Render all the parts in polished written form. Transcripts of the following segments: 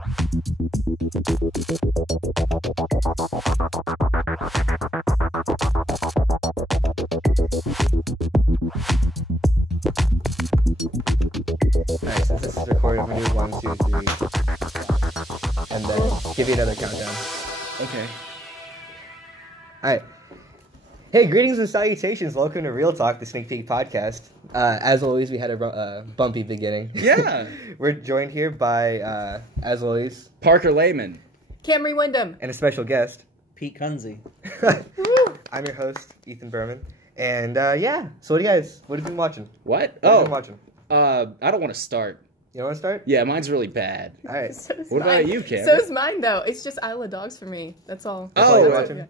Alright, since this is recorded, I'm gonna do 1, 2, 3. And then give you another countdown. Okay. Alright. Hey, greetings and salutations. Welcome to Real Talk, the Sneak Peek podcast. As always, we had a bumpy beginning. Yeah. We're joined here by, as always, Parker Lehman. Camry Wyndham. and a special guest. Pete Kunze. I'm your host, Ethan Berman. And, yeah. So what have you been watching? What? What have you been watching? I don't want to start. You want to start? Yeah, mine's really bad. Alright. So is What mine. about you, Cam? So is mine, though. It's just Isle of Dogs for me. That's all. That's all Oh, you're watching?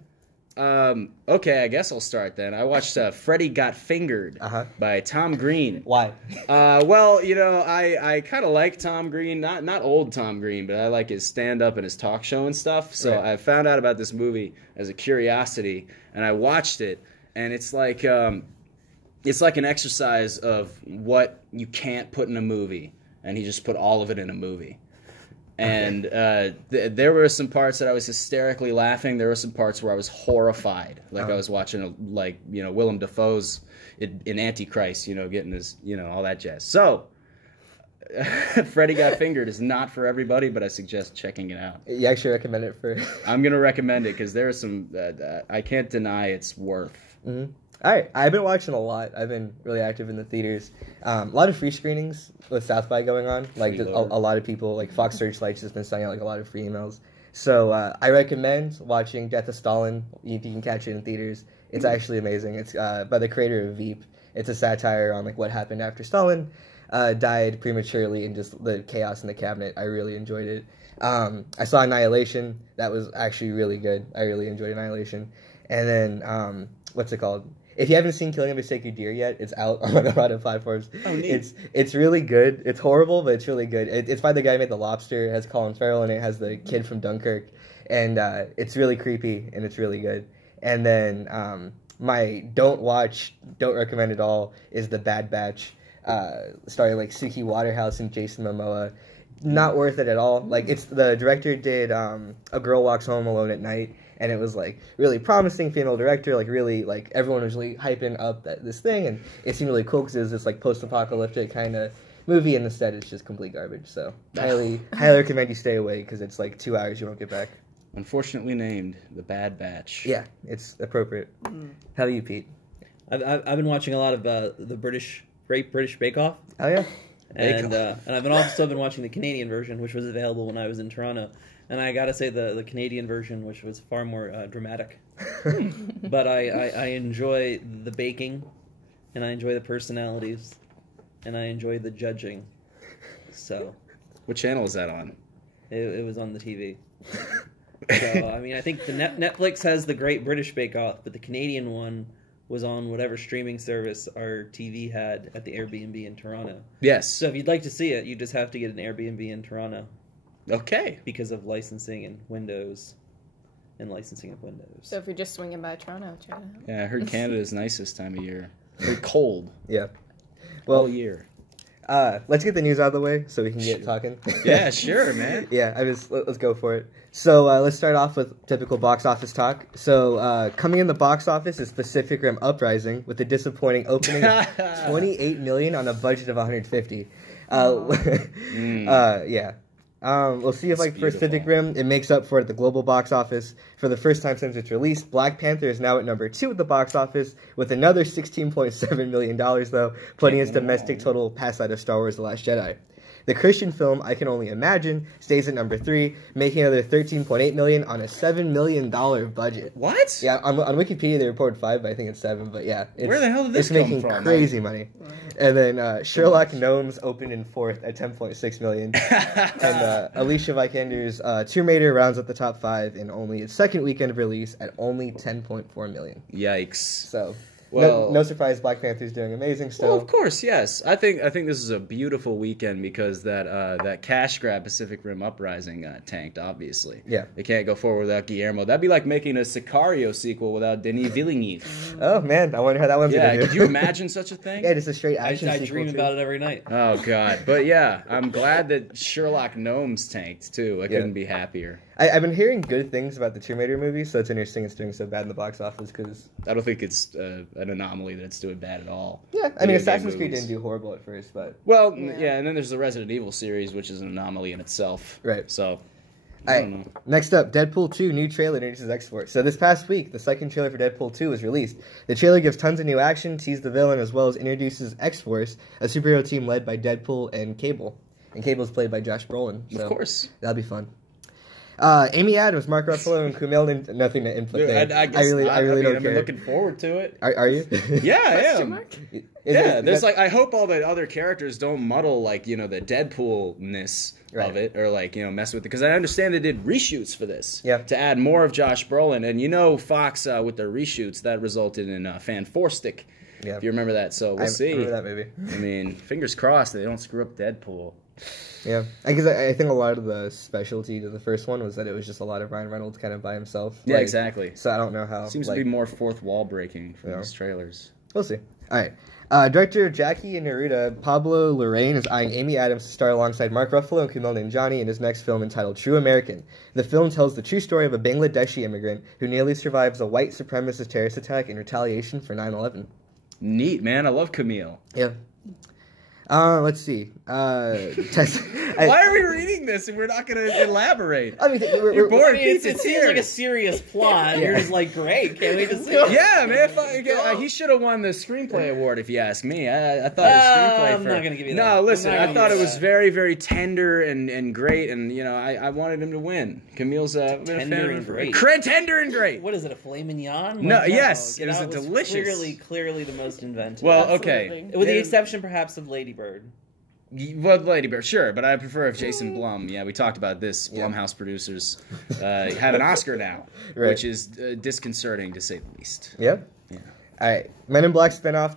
Okay, I guess I'll start then. I watched Freddy Got Fingered by Tom Green. Why? Well, you know, I kind of like Tom Green, not old Tom Green, but I like his stand-up and his talk show and stuff. So Right. I found out about this movie as a curiosity, and I watched it, and it's like an exercise of what you can't put in a movie, and he just put all of it in a movie. And there were some parts that I was hysterically laughing. There were some parts where I was horrified, like I was watching Willem Dafoe's in Antichrist, getting his all that jazz. So, Freddy Got Fingered is not for everybody, but I suggest checking it out. You actually recommend it for... I'm gonna recommend it because there are some I can't deny its worth. Mm-hmm. Alright, I've been watching a lot. I've been really active in the theaters. A lot of free screenings with South by going on. Like, a lot of people, like Fox Searchlight has been sending out like a lot of free emails. So, I recommend watching Death of Stalin if you can catch it in theaters. It's actually amazing. It's by the creator of Veep. It's a satire on like what happened after Stalin died prematurely and just the chaos in the cabinet. I really enjoyed it. I saw Annihilation. That was actually really good. I really enjoyed Annihilation. And then, what's it called? If you haven't seen Killing of a Sacred Deer yet, it's out on a lot of platforms. Oh, neat. It's really good. It's horrible, but it's really good. It's by the guy who made The Lobster. It has Colin Farrell in it. It has the kid from Dunkirk. And it's really creepy, and it's really good. And then my don't recommend at all is The Bad Batch, starring like Suki Waterhouse and Jason Momoa. Not worth it at all. Like, the director did A Girl Walks Home Alone at Night, and it was like really promising female director, like really like everyone was really hyping up this thing, and it seemed really cool because it was this like post-apocalyptic kind of movie, and instead it's just complete garbage. So highly recommend you stay away because it's like 2 hours you won't get back. Unfortunately named The Bad Batch. Yeah, it's appropriate. How about you, Pete? I've been watching a lot of the Great British Bake Off. Oh yeah. And I've also been watching the Canadian version, which was available when I was in Toronto. And I gotta say the Canadian version, which was far more dramatic. But I enjoy the baking, and I enjoy the personalities, and I enjoy the judging. So, What channel is that on? it was on the TV. So, I mean, I think the Netflix has the Great British Bake Off, but the Canadian one was on whatever streaming service our TV had at the Airbnb in Toronto. Yes. So if you'd like to see it, you just have to get an Airbnb in Toronto. Okay. Because of licensing and Windows. So if you're just swinging by Toronto, check it out. Yeah, I heard Canada's nice this time of year. Very cold. Yeah. All year. Let's get the news out of the way so we can get talking. Yeah, sure, man. Yeah, let's go for it. So let's start off with typical box office talk. So coming in the box office is Pacific Rim Uprising with a disappointing opening of $28 million on a budget of $150. Yeah. We'll see if for Pacific Rim it makes up for it at the global box office. For the first time since its release, Black Panther is now at number 2 at the box office with another $16.7 million, though, putting its domestic total past that of Star Wars The Last Jedi. The Christian film, I Can Only Imagine, stays at number 3, making another $13.8 million on a $7 million budget. What? Yeah, on Wikipedia they reported 5, but I think it's 7. But yeah, where the hell did this come from? It's making crazy money. And then Sherlock Gnomes opened in 4th at $10.6 million. And Alicia Vikander's Tomb Raider rounds up the top 5 in only its second weekend of release at only $10.4 million. Yikes. So Well, no surprise, Black Panther's doing amazing still. Well, of course, yes. I think this is a beautiful weekend because that cash grab Pacific Rim Uprising tanked. Obviously, yeah, they can't go forward without Guillermo. That'd be like making a Sicario sequel without Denis Villeneuve. Oh man, I wonder how that one's gonna do. Could you imagine such a thing? Yeah, just a straight action I sequel. dream about it every night. Oh god, but yeah, I'm glad that Sherlock Gnomes tanked too. I couldn't be happier. I've been hearing good things about the Tomb Raider movie, so it's interesting it's doing so bad in the box office because I don't think it's an anomaly that it's doing bad at all. Yeah, I mean Assassin's Creed didn't do horrible at first, but yeah, and then there's the Resident Evil series, which is an anomaly in itself. Right. So. I don't know. Next up, Deadpool 2 new trailer introduces X-Force. So this past week, the second trailer for Deadpool 2 was released. The trailer gives tons of new action, teases the villain, as well as introduces X-Force, a superhero team led by Deadpool and Cable. And Cable is played by Josh Brolin. So of course. That'll be fun. Amy Adams, Mark Ruffalo, and Kumail. Nothing to input there. I really don't care. I've been looking forward to it. Are you? Yeah, I am. There's like I hope all the other characters don't muddle the Deadpool-ness of it or mess with it because I understand they did reshoots for this. Yeah. To add more of Josh Brolin and Fox with their reshoots that resulted in Fan Four-Stick. Yeah. If you remember that, so we'll see. I remember that movie. I mean, fingers crossed they don't screw up Deadpool. Yeah, because I think a lot of the specialty to the first one was that it was just a lot of Ryan Reynolds kind of by himself. Yeah, exactly. So I don't know how. Seems to be more fourth wall breaking from these trailers. We'll see. All right. Director Jackie Neruda, Pablo Larraín is eyeing Amy Adams to star alongside Mark Ruffalo and Kumail Nanjiani in his next film entitled True American. The film tells the true story of a Bangladeshi immigrant who nearly survives a white supremacist terrorist attack in retaliation for 9/11. Neat, man. I love Kumail. Yeah. Let's see. Why are we reading this if we're not going to elaborate? I mean, you're bored. It seems like a serious plot. You're just like, great. Can't we just see it? Yeah, man. He should have won the screenplay award, if you ask me. I thought the screenplay. I'm not going to give you that. No, listen. I thought it was very, very tender and great, and I wanted him to win. Camille's tender and great. Tender and great. What is it? A filet mignon? No, yes, it was a delicious. Clearly the most inventive. Well, okay, with the exception perhaps of Lady Bird. Well, Lady Bird, sure, but I prefer if Jason Blum. Yeah, we talked about this. Blumhouse producers have an Oscar now, which is disconcerting to say the least. Yep. Yeah. All right. Men in Black spinoff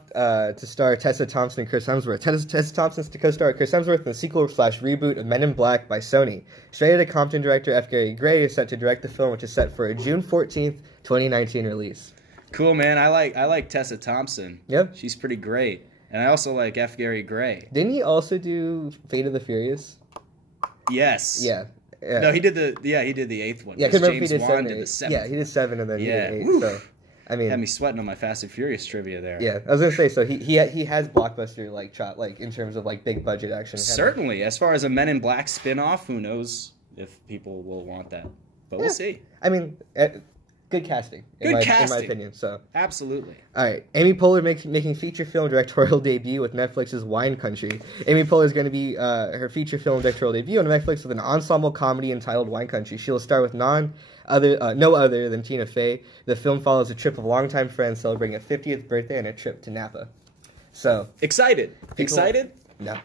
to star Tessa Thompson and Chris Hemsworth. Tessa Thompson's to co-star Chris Hemsworth in the sequel/reboot of Men in Black by Sony. Straight-Outta Compton director F. Gary Gray is set to direct the film, which is set for a June 14th, 2019 release. Cool, man. I like Tessa Thompson. Yep. She's pretty great. And I also like F. Gary Gray. Didn't he also do Fate of the Furious? Yes. Yeah. No, he did the 8th one. Yeah, because James Wan did the 7th. Yeah, he did 7 and then he did 8. So, I mean, had me sweating on my Fast and Furious trivia there. Yeah, I was gonna say. So he has blockbuster in terms of big budget action. Certainly, as far as a Men in Black spinoff, who knows if people will want that, but we'll see. I mean. Good casting, in my opinion. So absolutely. All right, Amy Poehler making feature film directorial debut with Netflix's Wine Country. Amy Poehler is going to be her feature film directorial debut on Netflix with an ensemble comedy entitled Wine Country. She will star with no other than Tina Fey. The film follows a trip of longtime friends celebrating a 50th birthday and a trip to Napa. So excited? No.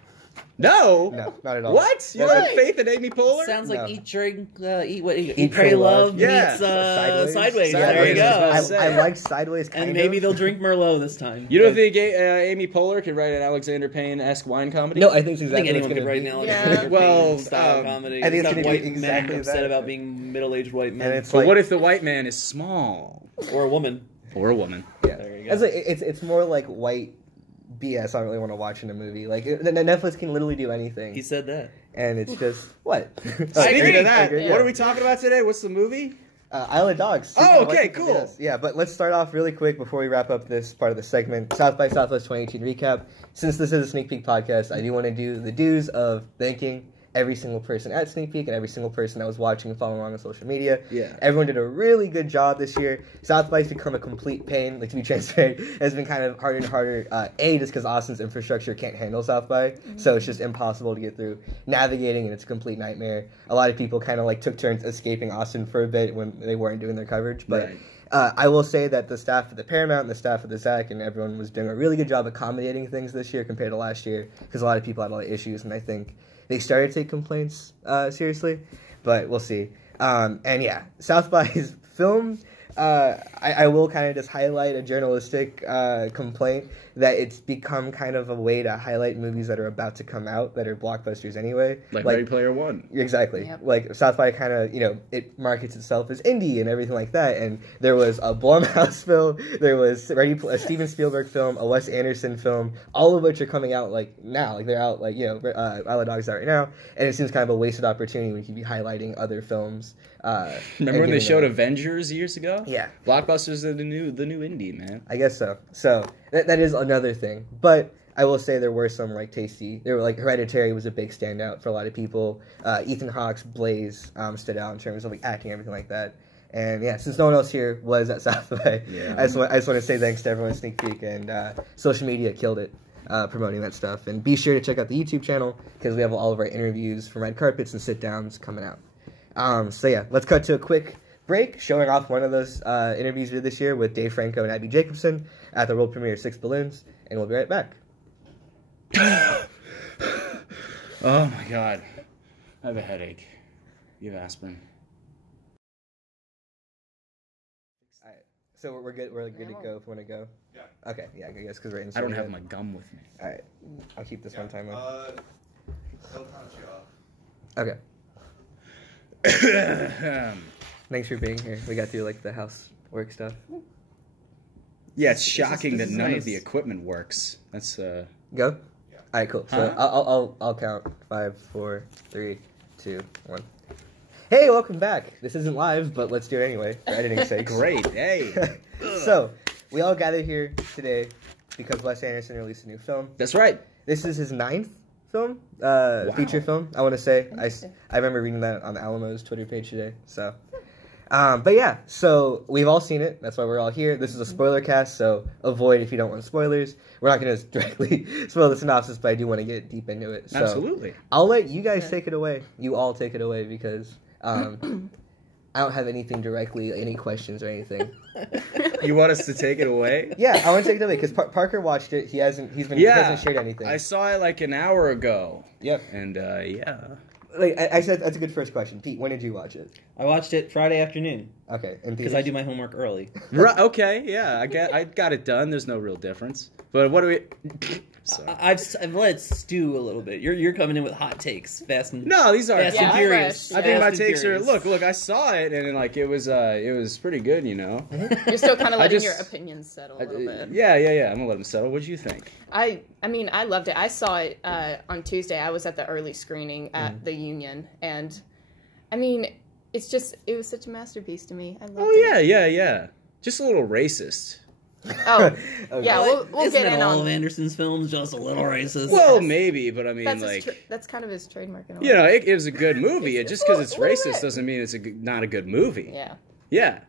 No, not at all. What? You don't have faith in Amy Poehler? Sounds like Eat, Drink, Eat, Pray, Love meets Sideways. There you go. I like Sideways kind of. And maybe they'll drink Merlot this time. You don't think Amy Poehler could write an Alexander Payne-esque wine comedy? No, I think exactly. anyone could write an Alexander Payne style comedy. I think it's got white exactly men upset about being middle-aged white men. But what if the white man is small? Or a woman. Yeah. There you go. It's more like white BS I don't really want to watch in a movie. Netflix can literally do anything. He said that. And it's just, what? Speaking of that, what are we talking about today? What's the movie? Isle of Dogs. Oh, okay, cool. Yes. Yeah, but let's start off really quick before we wrap up this part of the segment. South by Southwest 2018 recap. Since this is a Sneak Peek podcast, I do want to do the dues of thanking every single person at Sneak Peek and every single person that was watching and following along on social media. Yeah. Everyone did a really good job this year. South by's become a complete pain. To be transparent, it's been kind of harder and harder. Just because Austin's infrastructure can't handle South by, so it's just impossible to get through. Navigating, and it's a complete nightmare. A lot of people kind of took turns escaping Austin for a bit when they weren't doing their coverage, but. Right. I will say that the staff at the Paramount and the staff at the ZAC and everyone was doing a really good job accommodating things this year compared to last year, because a lot of people had a lot of issues, and I think they started to take complaints seriously, but we'll see. And yeah, South by's film I will kind of just highlight a journalistic complaint that it's become kind of a way to highlight movies that are about to come out that are blockbusters anyway. Like Ready Player One. Exactly. Yep. Like South by kind of, it markets itself as indie and everything like that. And there was a Blumhouse film, there was a Steven Spielberg film, a Wes Anderson film, all of which are coming out like now. Like they're out like, Isle of Dogs out right now. And it seems kind of a wasted opportunity when you could be highlighting other films. Remember when they showed Avengers years ago? Yeah. Blockbusters are the new indie, man. I guess so. So that is another thing. But I will say there were some like tasty. There were like Hereditary was a big standout for a lot of people. Ethan Hawke's Blaze stood out in terms of like acting and everything like that. And yeah, since no one else here was at South by, I just want to say thanks to everyone at Sneak Peek, and social media killed it promoting that stuff. And be sure to check out the YouTube channel because we have all of our interviews from red carpets and sit downs coming out. So yeah, let's cut to a quick break, showing off one of those interviews we did this year with Dave Franco and Abby Jacobson at the world premiere of Six Balloons, and we'll be right back. Oh my god. I have a headache. You have aspirin. Alright, so we're good. We're good to go if we want to go. Yeah. Okay. Yeah, I guess because we're in. I don't have my gum with me. All right, I'll keep this one timer. They'll count you off. Okay. Thanks for being here. We got through like the housework stuff. Yeah, it's shocking this that is none nice. of the equipment works. That's Go. Yeah. All right, cool. So I'll count 5, 4, 3, 2, 1. Hey, welcome back. This isn't live, but let's do it anyway for editing's sake. great. Hey. So we all gathered here today because Wes Anderson released a new film. That's right. This is his 9th film, feature film. I want to say I remember reading that on the Alamo's Twitter page today. So, but yeah, so we've all seen it. That's why we're all here. This is a spoiler cast, so avoid if you don't want spoilers. We're not going to directly spoil the synopsis, but I do want to get deep into it. So Absolutely. I'll let you guys take it away. You all take it away because I don't have anything directly, any questions or anything. You want us to take it away? Yeah, I want to take it away because Parker watched it. He hasn't shared anything. I saw it like an hour ago. Yep. And yeah. Like I said, that's a good first question. Pete, when did you watch it? I watched it Friday afternoon Okay, because I do my homework early. Right, okay, yeah, I got it done. There's no real difference. But what do we? Sorry. I've let it stew a little bit. You're coming in with hot takes, fast and No, these are. fast Yeah, and I'm furious. fresh. I think Yeah. my Fast and takes are. furious. Look, I saw it and like it was pretty good, you know. You're still kind of letting just- your opinions settle a little bit. Yeah. I'm gonna let them settle. What do you think? I mean, I loved it. I saw it on Tuesday. I was at the early screening at the Union, and I mean, it was such a masterpiece to me. I loved Oh it. yeah. Just a little racist. Oh, Okay. yeah. We'll Isn't get it in all on. of Anderson's films just a little racist? Well, maybe, but I mean, That's like, that's kind of his trademark. In a way. you know, it was a good movie. Just because it's racist doesn't mean it's not a good movie. Yeah. Yeah.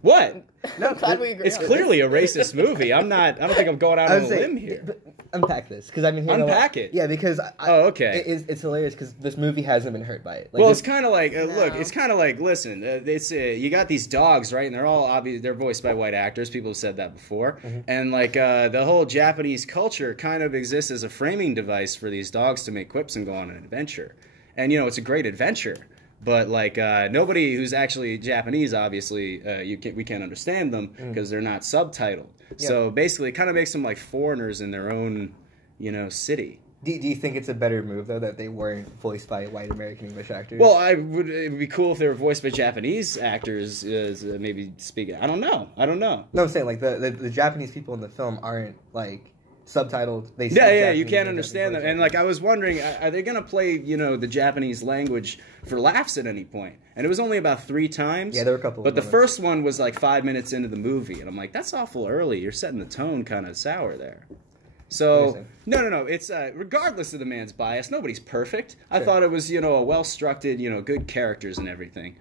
What? I'm glad we agree. It's on clearly a racist movie. I don't think I'm going out I on would a say, limb here. but unpack this because I've been hearing Unpack it. Yeah, because Oh, okay. it's hilarious because this movie hasn't been hurt by it. Like, Well, this- it's kind of like look. No. It's kind of like listen. It's you got these dogs, right? And they're all obvious. They're voiced by white actors. People have said that before. And like the whole Japanese culture kind of exists as a framing device for these dogs to make quips and go on an adventure. And you know, it's a great adventure. But like nobody who's actually Japanese, obviously, we can't understand them because they're not subtitled. Yeah. So basically, it kind of makes them like foreigners in their own, city. do you think it's a better move though that they weren't voiced by white American English actors? Well, it would be cool if they were voiced by Japanese actors, maybe speaking. I don't know. no, I'm saying like the Japanese people in the film aren't like subtitled. They speak Yeah, you Japanese can't and understand them. Japanese And like I was wondering, are they gonna play, the Japanese language for laughs at any point? And it was only about 3 times. Yeah, there were a couple of But the moments. first one was like 5 minutes into the movie, and I'm like, that's awful early. You're setting the tone kind of sour there. So no. It's regardless of the man's bias, nobody's perfect. I Sure. thought it was a well-structured, good characters and everything.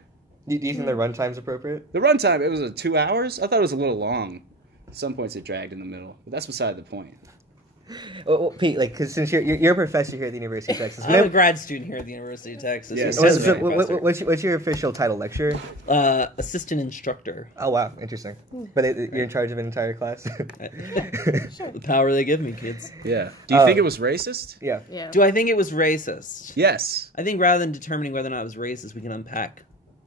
Do you think the runtime's appropriate? The runtime, it was 2 hours. I thought it was a little long. At some points it dragged in the middle, but that's beside the point. Well, Pete, like, because since you're a professor here at the University of Texas, I'm a grad student here at the University of Texas. Yeah, Assistant what's, professor. what's your official title? Lecturer? Assistant instructor. Oh wow, interesting. But you're in charge of an entire class. The power they give me, kids. Yeah. Do you think it was racist? Yeah. Yeah. Do I think it was racist? Yes. I think rather than determining whether or not it was racist, we can unpack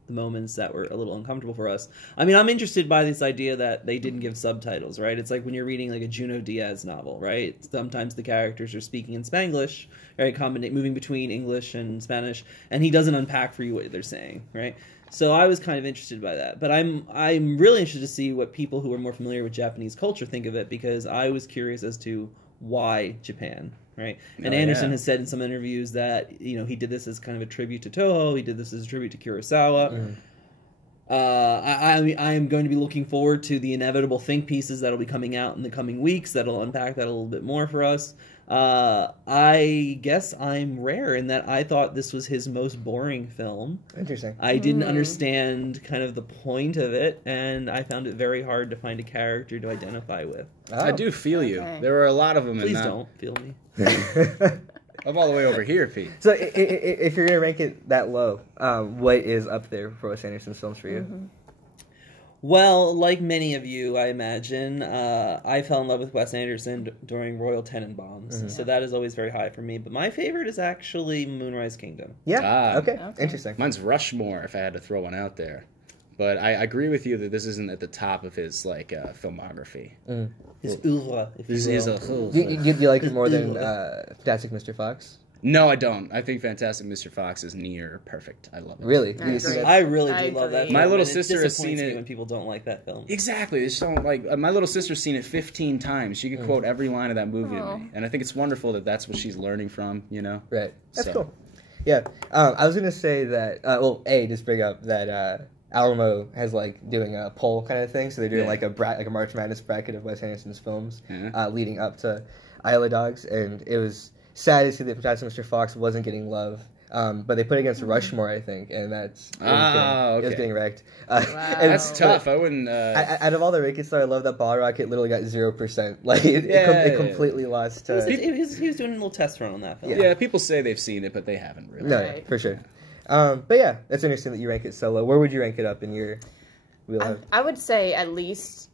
the moments that were a little uncomfortable for us. I mean, I'm interested by this idea that they didn't give subtitles, right? It's like when you're reading like a Junot Diaz novel, right? Sometimes the characters are speaking in Spanglish, right? Moving between English and Spanish, and he doesn't unpack for you what they're saying, right? So I was kind of interested by that. But I'm really interested to see what people who are more familiar with Japanese culture think of it, because I was curious as to why Japan, right? And Anderson has said in some interviews that, you know, he did this as kind of a tribute to Toho, he did this as a tribute to Kurosawa. I am going to be looking forward to the inevitable think pieces that'll be coming out in the coming weeks that'll unpack that a little bit more for us. I guess I'm rare in that I thought this was his most boring film. Interesting. I didn't understand kind of the point of it, and I found it very hard to find a character to identify with. Oh. I do feel you. There were a lot of them in Please that. don't feel me. I'm all the way over here, Pete. So if you're going to rank it that low, what is up there for Wes Anderson's films for you? Well, like many of you, I imagine, I fell in love with Wes Anderson during Royal Tenenbaums, so that is always very high for me. But my favorite is actually Moonrise Kingdom. Yeah, okay. Interesting. Mine's Rushmore, if I had to throw one out there. But I agree with you that this isn't at the top of his filmography. His oeuvre, if you This will. is a Do you like it more than Fantastic Mr. Fox? No, I don't. I think Fantastic Mr. Fox is near perfect. I love it. Really? I agree. I really do I love that agree. film. My little and sister has seen disappoints me it. when people don't like that film. Exactly. They just don't like. My little sister's seen it 15 times. She could quote every line of that movie to me, and I think it's wonderful that that's what she's learning from. You know. Right. That's So. cool. Yeah. I was going to say that, just bring up that Alamo has, doing a poll kind of thing, so they're doing, a March Madness bracket of Wes Anderson's films leading up to Isle of Dogs, and it was sad to see that Fantastic Mr. Fox wasn't getting love. But they put it against Rushmore, I think, and it was getting wrecked. And That's tough. I wouldn't. out of all the rankings, though, I love that Ball Rocket literally got 0%. It completely lost. He was doing a little test run on that film. Yeah, people say they've seen it, but they haven't really. No, Right. for sure. But yeah, that's interesting that you rank it so low. Where would you rank it up in your wheelhouse? I would say at least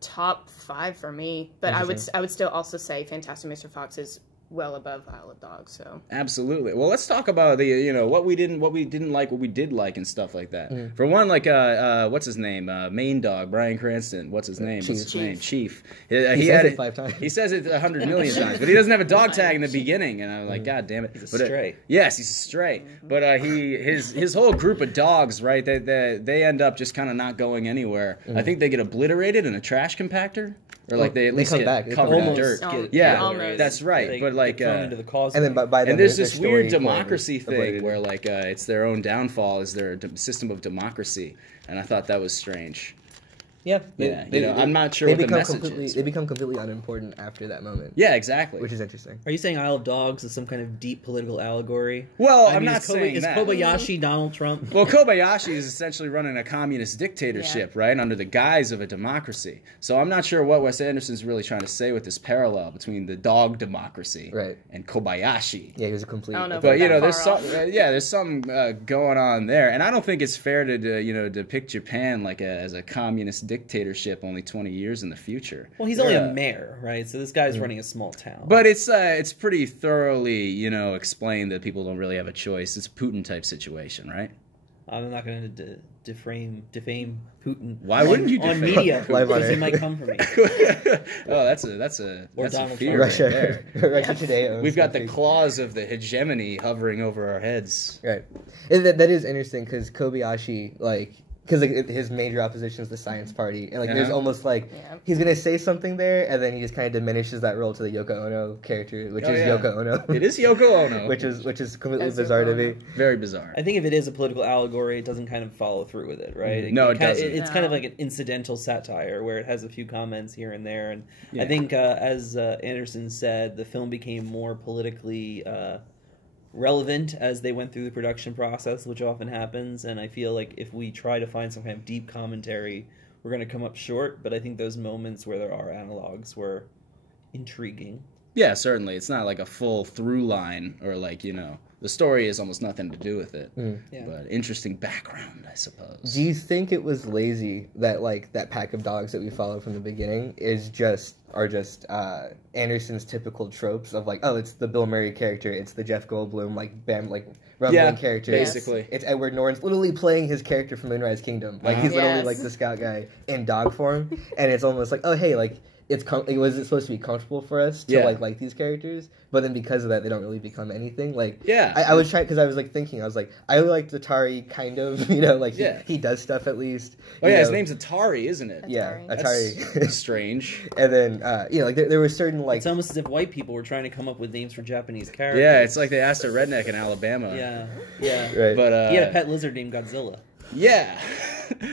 top 5 for me, but I would still also say Fantastic Mr. Fox is well above Isle of Dogs. So Absolutely. Well, let's talk about the what we didn't like, what we did like, and stuff like that. For one, what's his name? Main dog, Bryan Cranston. What's his name? Chief. He says it 5 times. He says it 100 million times, but he doesn't have a dog tag in the beginning, and I'm like, God damn it! He's a stray. Yes, he's a stray. But his whole group of dogs, right? They end up just kind of not going anywhere. I think they get obliterated in a trash compactor. Or they at least come get back. They covered in come dirt. back. Yeah, Almost. that's right. They But get thrown into the causeway. And then by then, and there's their this weird story point democracy is thing avoided. where it's their own downfall is their system of democracy, and I thought that was strange. Yeah. I'm not sure what the message is. They become completely unimportant after that moment. Yeah, exactly. Which is interesting. Are you saying Isle of Dogs is some kind of deep political allegory? Well, I I'm mean, not saying is that. Kobayashi Donald Trump? Well, Kobayashi is essentially running a communist dictatorship, right, under the guise of a democracy. So I'm not sure what Wes Anderson's really trying to say with this parallel between the dog democracy and Kobayashi. Yeah, he was a complete. I don't know. But That there's far some, off. there's some going on there, and I don't think it's fair to depict Japan as a communist dictatorship only 20 years in the future. Well, he's only a mayor, right? So this guy's running a small town. But it's pretty thoroughly explained that people don't really have a choice. It's a Putin type situation, right? I'm not going to defame Putin. Why wouldn't you on defame media? Live on Because he air. might come for me. Oh, that's a Donald fear Trump. right there. Russia today. owns We've got the countries. claws of the hegemony hovering over our heads. Right. And that is interesting because Kobayashi, because his major opposition is the Science Party, and there's almost he's gonna say something there, and then he just kind of diminishes that role to the Yoko Ono character, which is Yoko Ono. It is Yoko Ono, which is completely That's bizarre Yoko to me. Ono. very bizarre. I think if it is a political allegory, it doesn't kind of follow through with it, right? No, it doesn't. It's kind of like an incidental satire where it has a few comments here and there. And I think, as Anderson said, the film became more politically relevant as they went through the production process, which often happens. And I feel like if we try to find some kind of deep commentary, we're going to come up short. But I think those moments where there are analogs were intriguing. Yeah, certainly. It's not like a full through line or the story has almost nothing to do with it. Yeah. But interesting background, I suppose. Do you think it was lazy that that pack of dogs that we followed from the beginning are just Anderson's typical tropes of it's the Bill Murray character, it's the Jeff Goldblum rumbling character. basically. It's Edward Norton's literally playing his character from Moonrise Kingdom. Like, he's literally like the scout guy in dog form, and it's almost like, oh, hey, like, was it supposed to be comfortable for us to like these characters? But then because of that, they don't really become anything. Like, I was trying, because I was like thinking, I was like, I really like Atari, kind of, you know, like he does stuff at least. Oh yeah, his name's Atari, isn't it? Yeah, Atari. That's strange. And then you know, like there were certain like it's almost as if white people were trying to come up with names for Japanese characters. Yeah, it's like they asked a redneck in Alabama. Yeah. Right. But he had a pet lizard named Godzilla. Yeah.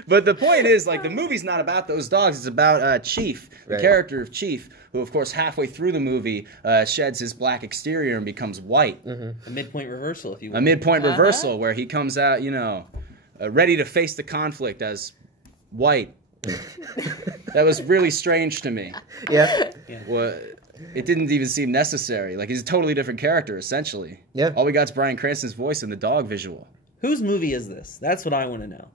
But the point is, like, the movie's not about those dogs. It's about Chief, the character of Chief, who, of course, halfway through the movie sheds his black exterior and becomes white. A midpoint reversal, if you will. A midpoint reversal where he comes out, you know, ready to face the conflict as white. That was really strange to me. Yeah. Well, it didn't even seem necessary. Like, he's a totally different character, essentially. Yeah. All we got is Bryan Cranston's voice and the dog visual. Whose movie is this? That's what I want to know.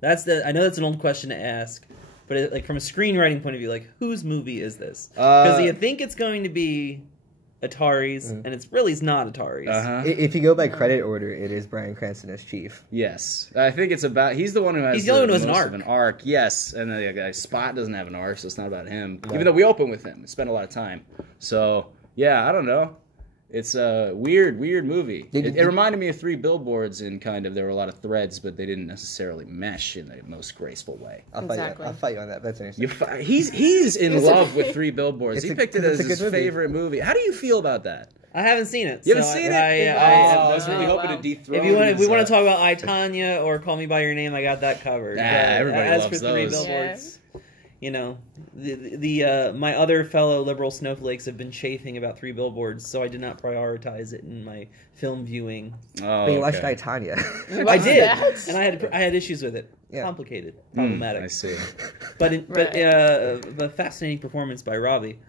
I know that's an old question to ask, but like from a screenwriting point of view, like whose movie is this? Because you think it's going to be Atari's, and it's not Atari's. If you go by credit order, it is Bryan Cranston as Chief. Yes, I think it's about. He's the one who has. He's the only one who has most of an arc. Yes, and the guy Spot doesn't have an arc, so it's not about him. Even though we open with him, we spend a lot of time. So yeah, I don't know. It's a weird movie. It reminded me of Three Billboards in kind of, there were a lot of threads, but they didn't necessarily mesh in the most graceful way. I'll fight you on that. That's interesting. He's in love with Three Billboards. He picked it as his favorite movie. How do you feel about that? I haven't seen it. You haven't seen it? I was really hoping to dethrone. If we want to talk about I, Tonya or Call Me by Your Name, I got that covered. Everybody as loves for Three those. Billboards, you know, my other fellow liberal snowflakes have been chafing about Three Billboards, so I did not prioritize it in my film viewing. Oh, but you watched I, Tonya. I did, and I had issues with it. Complicated, problematic. I see. But a fascinating performance by Robbie.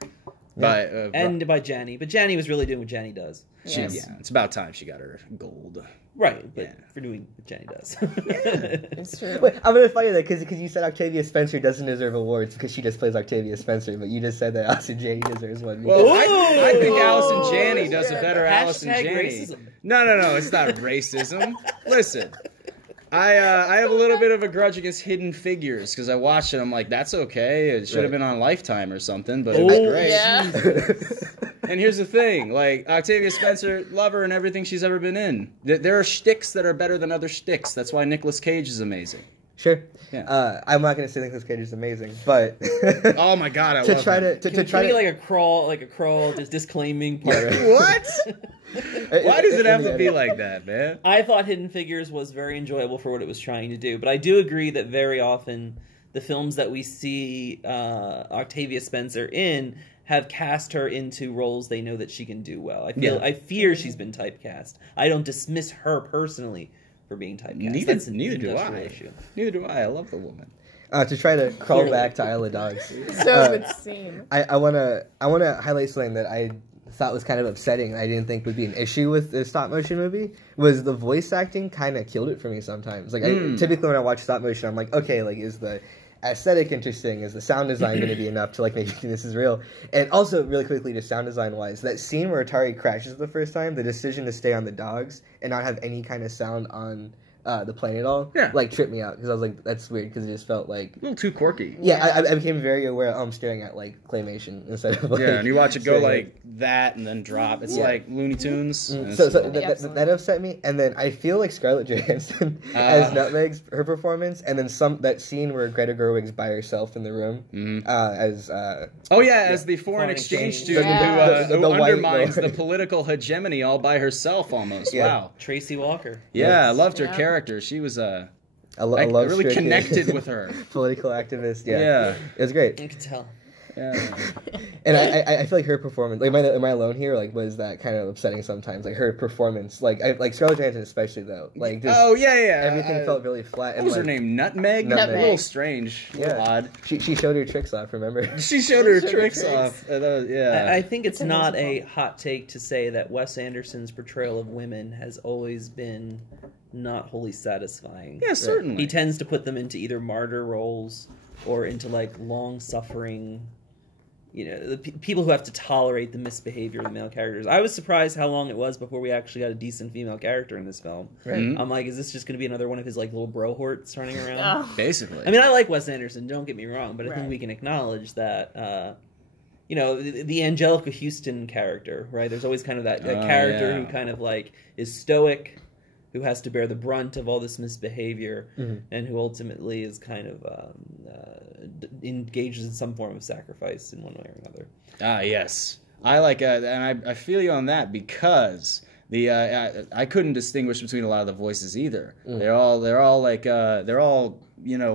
And by Janny. But Janny was really doing what Janny does. It's about time she got her gold. Right, but for doing what Janny does. It's true. Wait, I'm going to fight you that because you said Octavia Spencer doesn't deserve awards because she just plays Octavia Spencer, but you just said that Alyson Janney deserves one. Well, I think Alyson Janney does a better Alyson Janney. Racism. No, it's not racism. Listen. I have a little bit of a grudge against Hidden Figures because I watched it. I'm like, that's okay. It should have been on Lifetime or something, but it was great. Yeah. And here's the thing, like, Octavia Spencer, love her in everything she's ever been in. There are shticks that are better than other shticks. That's why Nicolas Cage is amazing. Sure. Yeah. I'm not going to say Nicolas Cage is amazing, but oh my god, I to love try him. to try to like a crawl, just disclaiming part. What? Why does it have to be like that, man? I thought Hidden Figures was very enjoyable for what it was trying to do, but I do agree that very often the films that we see Octavia Spencer in have cast her into roles they know that she can do well. I fear she's been typecast. I don't dismiss her personally for being typecast. Neither do I. Neither do I. I love the woman. To try to crawl back to Isle of Dogs. So it would seem. I wanna highlight something that I thought was kind of upsetting. I didn't think would be an issue with the stop motion movie. Was the voice acting kind of killed it for me sometimes. Like typically when I watch stop motion, I'm like, okay, like is the aesthetic interesting? Is the sound design going to be enough to like make you think this is real? And also, really quickly, just sound design wise, that scene where Atari crashes the first time, the decision to stay on the dogs and not have any kind of sound on the plane at all, like tripped me out because I was like, that's weird because it just felt like a little too quirky. Yeah, I became very aware. I'm staring at like claymation instead of like, and you watch it go like that and then drop. It's like Looney Tunes. So that upset me. And then I feel like Scarlett Johansson as Nutmeg's her performance, and then that scene where Greta Gerwig's by herself in the room as as the foreign exchange student who undermines the political hegemony all by herself almost. Wow, Tracy Walker. Yeah, I loved her character. She was I really connected with her. Political activist. Yeah, it was great. You can tell. Yeah. And I feel like her performance, like, am I alone here? Like, was that kind of upsetting sometimes? Like her performance, like Scarlett Johansson especially though. Like, just, everything felt really flat. What was her name? Nutmeg. A little strange, a little odd. She showed her tricks off. Remember? She showed her tricks off. I think it's not a hot take to say that Wes Anderson's portrayal of women has always been not wholly satisfying. Yeah, certainly. He tends to put them into either martyr roles or into like long-suffering the people who have to tolerate the misbehavior of the male characters. I was surprised how long it was before we actually got a decent female character in this film. Right. Mm-hmm. I'm like, is this just going to be another one of his like little brohorts running around? Oh. Basically. I mean, I like Wes Anderson, don't get me wrong, but I think Right. we can acknowledge that, the Angelica Houston character, right? There's always kind of that character who kind of like is stoic, who has to bear the brunt of all this misbehavior, and who ultimately is kind of engages in some form of sacrifice in one way or another. Ah, yes. I like, and I feel you on that because I couldn't distinguish between a lot of the voices either. They're all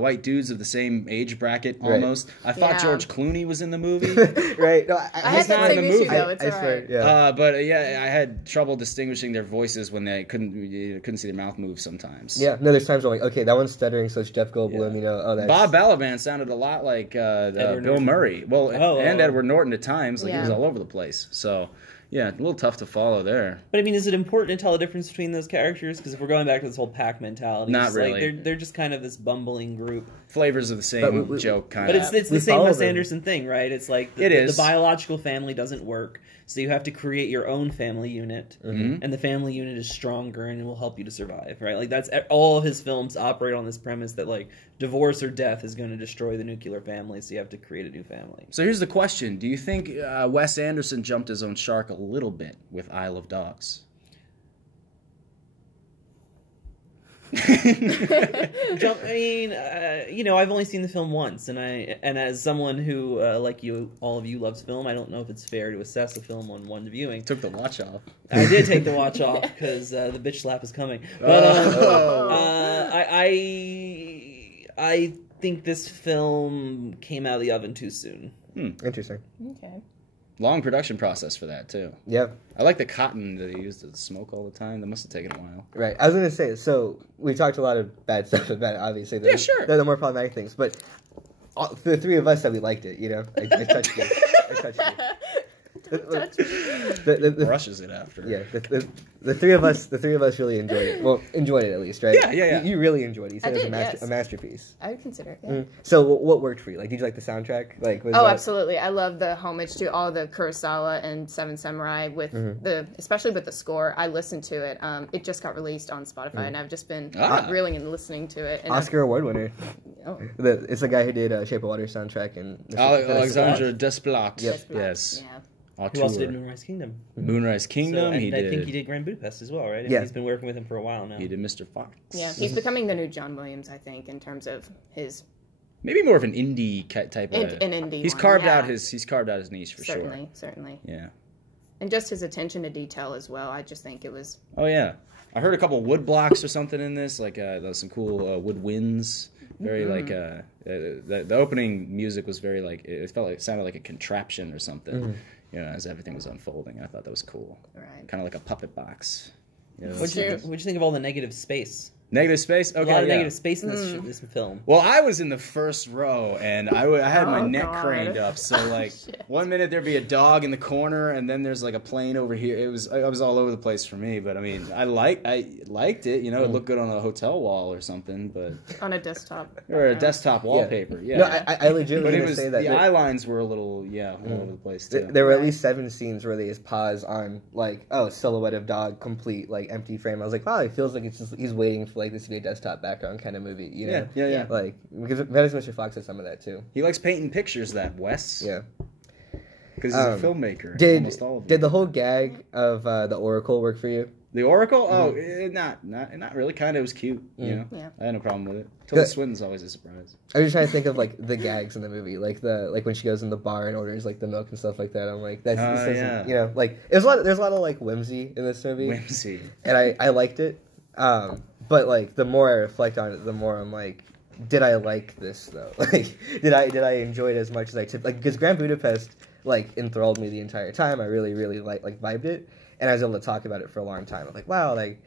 white dudes of the same age bracket almost. I thought Yeah. George Clooney was in the movie. Right. No, I had that same issue though. It's I alright. swear, yeah. But I had trouble distinguishing their voices when they couldn't see their mouth move sometimes. Yeah, no, there's times where I'm like, okay, that one's stuttering, so it's Jeff Goldblum, that's... Bob Balaban sounded a lot like Bill Norton. Murray. Well, and oh. Edward Norton at times. Like he was Yeah. all over the place. So, yeah, a little tough to follow there. But I mean, is it important to tell the difference between those characters? Because if we're going back to this whole pack mentality, Not it's really. Like they're just kind of this bumbling group. Flavors of the same joke, kind But of. it's We the same follow Wes them. Anderson thing, right? It's like It is. the biological family doesn't work, so you have to create your own family unit, and the family unit is stronger and it will help you to survive, right? Like that's all of his films operate on this premise that like divorce or death is going to destroy the nuclear family, so you have to create a new family. So here's the question. Do you think Wes Anderson jumped his own shark a little bit with Isle of Dogs? I've only seen the film once, and as someone who, like you, all of you, loves film, I don't know if it's fair to assess a film on one viewing. Took the watch off. I did take the watch off because the bitch slap is coming. But I think this film came out of the oven too soon. Interesting. Okay. Long production process for that, too. Yeah, I like the cotton that he used to smoke all the time. That must have taken a while. right. I was going to say, so we talked a lot of bad stuff about it, obviously. Yeah, sure. They're the more problematic things, but the three of us said we liked it, I touched you. I touched you. Touch me. The Brushes it after. Yeah, the three of us really enjoyed it. Well, enjoyed it at least, right? Yeah. You really enjoyed it. You said I it was did, yes. a masterpiece. I would consider it. Yeah. So what worked for you? Like, did you like the soundtrack? Like, was Oh, that... absolutely! I love the homage to all the Kurosawa and Seven Samurai with especially with the score. I listened to it. It just got released on Spotify, and I've just been reeling and listening to it. And Oscar award winner. Oh. It's the guy who did Shape of Water soundtrack and Alexandre Desplat. Yep. Yes. Yeah. Who also did Moonrise Kingdom? Moonrise Kingdom. And He I did. think he did Grand Budapest as well, right? Yeah. He's been working with him for a while now. He did Mr. Fox. Yeah, he's becoming the new John Williams, I think, in terms of his Maybe more of an indie type of. an indie. He's one, carved yeah. out he's carved out his niche for certainly, sure. certainly, Yeah. and just his attention to detail as well. I just think it was. Oh yeah. I heard a couple wood blocks or something in this. Like there's some cool wood winds. Very like the opening music was very like it sounded like a contraption or something. As everything was unfolding. I thought that was cool. Right. Kind of like a puppet box. What'd you think of all the negative space? Negative space? Okay, A lot of yeah. negative space in this film. Well, I was in the first row, and I had my neck God. craned up. So, like, one minute there'd be a dog in the corner, and then there's, like, a plane over here. I was all over the place for me. But, I mean, I liked it. It looked good on a hotel wall or something. But On a desktop. or a desktop wallpaper, yeah. No, I legitimately But gonna say that the eye lines were a little, all over the place, too. there were at least 7 scenes where they just pause on like, silhouette of dog, complete like empty frame. I was like, wow, it feels like it's just he's waiting for like this to be a desktop background kind of movie, Yeah. Like because Mr. Fox has some of that too. He likes painting pictures, that Wes. Yeah. Because he's a filmmaker. Did almost all of did them. the whole gag of the Oracle work for you? The Oracle? Oh, not really. Kind of. It was cute. Yeah. I had no problem with it. Tilda Swinton's always a surprise. I was just trying to think of like the gags in the movie, like when she goes in the bar and orders like the milk and stuff like that. I'm like, this isn't, like there's a lot of like whimsy in this movie, Whimsy. and I liked it. But like the more I reflect on it, the more I'm like, did I like this though? Like, did I enjoy it as much as I tipped? Like, because Grand Budapest like enthralled me the entire time. I really like vibed it, and I was able to talk about it for a long time. I'm like, wow, like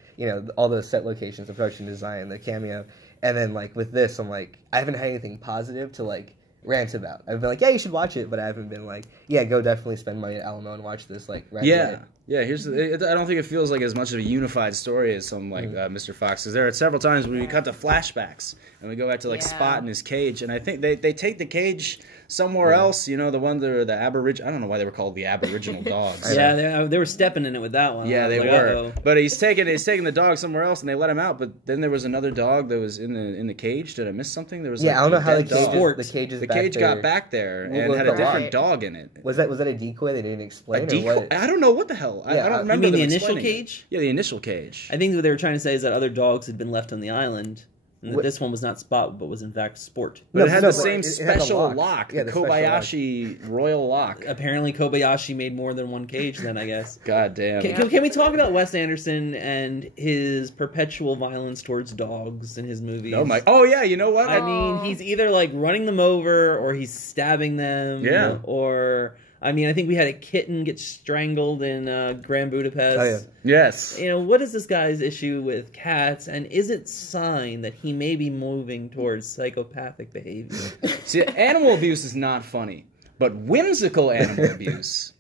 all those set locations, the production design, the cameo, and then like with this, I'm like, I haven't had anything positive to like rant about. I've been like, yeah, you should watch it, but I haven't been like, yeah, go definitely spend money at Alamo and watch this like right away. Yeah, I don't think it feels like as much of a unified story as some like Mr. Fox, because there are several times when we cut to flashbacks and we go back to like Spot in his cage, and I think they take the cage somewhere else. You know, the one the Aboriginal. I don't know why they were called the Aboriginal dogs. Yeah, they were stepping in it with that one. Yeah, they like, were. uh-oh. But he's taking the dog somewhere else, and they let him out. But then there was another dog that was in the cage. Did I miss something? There was. Yeah, like, I don't know how the cage got back there and had a different dog in it. Was that a decoy? They didn't explain. A decoy? Or what? I don't know what the hell. I don't remember. You mean the initial cage? Yeah, the initial cage. I think what they were trying to say is that other dogs had been left on the island, and that this one was not Spot, but was in fact Sport. But it had the same special lock, yeah, the Kobayashi royal lock. Apparently, Kobayashi made more than one cage. Then I guess. God damn. Can we talk about Wes Anderson and his perpetual violence towards dogs in his movies? Oh yeah, you know what? I mean, he's either like running them over, or he's stabbing them. Yeah. Or I mean, I think we had a kitten get strangled in Grand Budapest. Oh, yeah. Yes. You know, what is this guy's issue with cats, and is it sign that he may be moving towards psychopathic behavior? See, animal abuse is not funny, but whimsical animal abuse.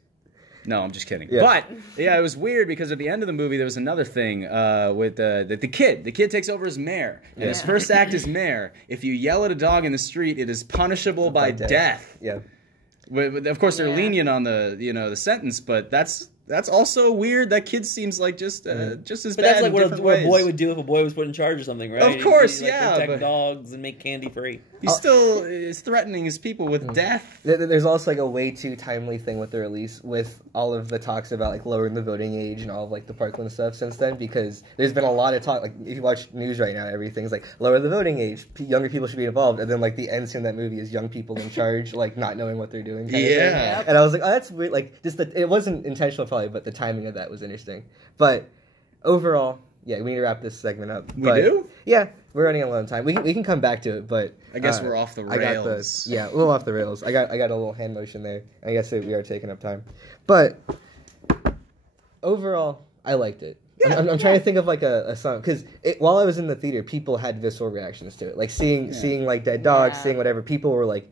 No, I'm just kidding. Yeah. But yeah, it was weird because at the end of the movie there was another thing with the kid. The kid takes over as mayor, and his first act as mayor. If you yell at a dog in the street, it is punishable by death. Yeah. Of course, they're lenient on the sentence, but that's also weird. That kid seems like just as But bad. that's like in what different a ways. boy would do if a boy was put in charge of something, right? Of course, He'd, yeah, protect but dogs and make candy free. He still is threatening his people with death. There's also like a way too timely thing with the release, with all of the talks about like lowering the voting age and all of like the Parkland stuff since then, because there's been a lot of talk. Like if you watch news right now, everything's like lower the voting age, younger people should be involved, and then like the end scene of that movie is young people in charge, like not knowing what they're doing. Kind of thing. And I was like, oh, that's weird. Like just it wasn't intentional probably, but the timing of that was interesting. But overall, yeah, we need to wrap this segment up. We do? Yeah, we're running a long time. We can come back to it, but I guess we're off the rails. Yeah, a little off the rails. I got a little hand motion there. I guess we are taking up time, but overall, I liked it. Yeah, I'm trying to think of like a song, because while I was in the theater, people had visceral reactions to it, like seeing like dead dogs, seeing whatever. People were like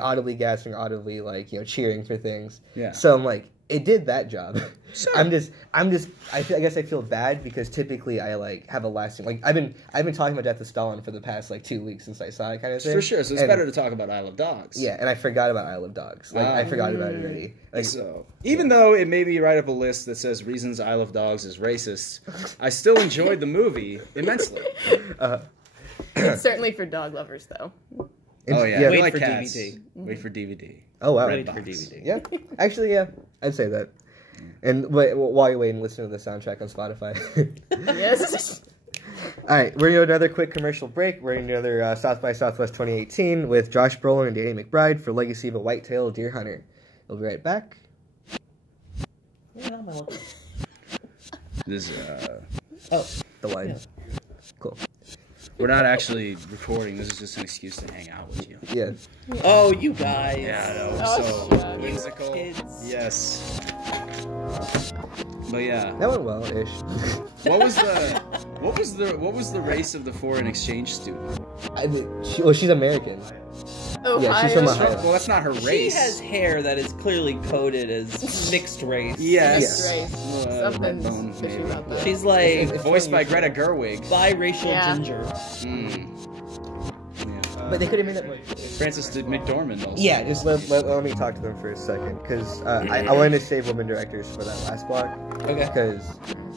audibly gasping, audibly like cheering for things. Yeah. So I'm like, it did that job. Sure. I guess I feel bad because typically I like have a lasting, like I've been talking about Death of Stalin for the past like 2 weeks since I saw it, kind of thing. For sure. So it's better to talk about Isle of Dogs. Yeah, and I forgot about Isle of Dogs. Like I forgot about it already. Like, So even though it made me write up a list that says reasons Isle of Dogs is racist, I still enjoyed the movie immensely. It's certainly for dog lovers, though. Oh yeah, yeah. we Wait like for cats. DVD. Wait for DVD. Oh wow. Ready for DVD. Yeah, actually, yeah, I'd say that. And while you're waiting, listen to the soundtrack on Spotify. Yes. All right, we're going to do another quick commercial break. We're going to do another South by Southwest 2018 with Josh Brolin and Danny McBride for Legacy of a White-Tailed Deer Hunter. We'll be right back. This The line. Yeah. Cool. we're not actually recording. This is just an excuse to hang out with you. Yeah. Oh, you guys. Yeah, I know. Oh, So God. whimsical. Kids. Yes. But yeah, That went well-ish. what was the race of the foreign exchange student? She's American. Ohio. Yeah, she's from Ohio. Well, that's not her She race. has hair that is clearly coded as mixed race. Yes. Right. Something's Redbone, fishy maybe. about that. She's like It's Voiced by funny. Greta Gerwig. biracial Yeah. ginger. Yeah. But they could have made that more. Frances McDormand also. Yeah, just let me talk to them for a second, because I wanted to save women directors for that last block, Okay. because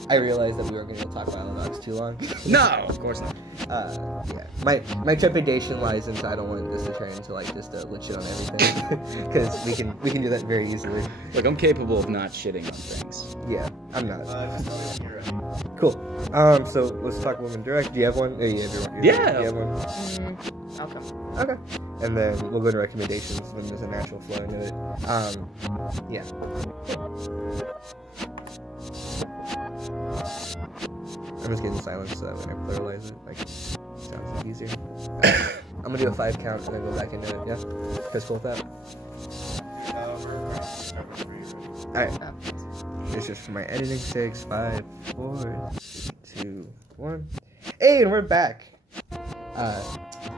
I realized that we were going to talk about Isle of Dogs too long. No, of course not. Yeah, my trepidation lies into I don't want this to turn into like just a lit shit on everything, because we can do that very easily. Look, I'm capable of not shitting on things. Yeah, I'm not. Just tell me when you're ready. Cool. So let's talk women direct. Do you have one? Oh, you have your one. Yeah. Do you have one? I'll come. Okay. And then we'll go to recommendations when there's a natural flow into it. Yeah. I'm just getting silence so that when I pluralize it, like, it sounds like easier. I'm gonna do a 5 count and then go back into it, yeah? Chris, cool with that? We're Alright. This is for my editing 6, 5, 4, 2, 1. Hey, and we're back.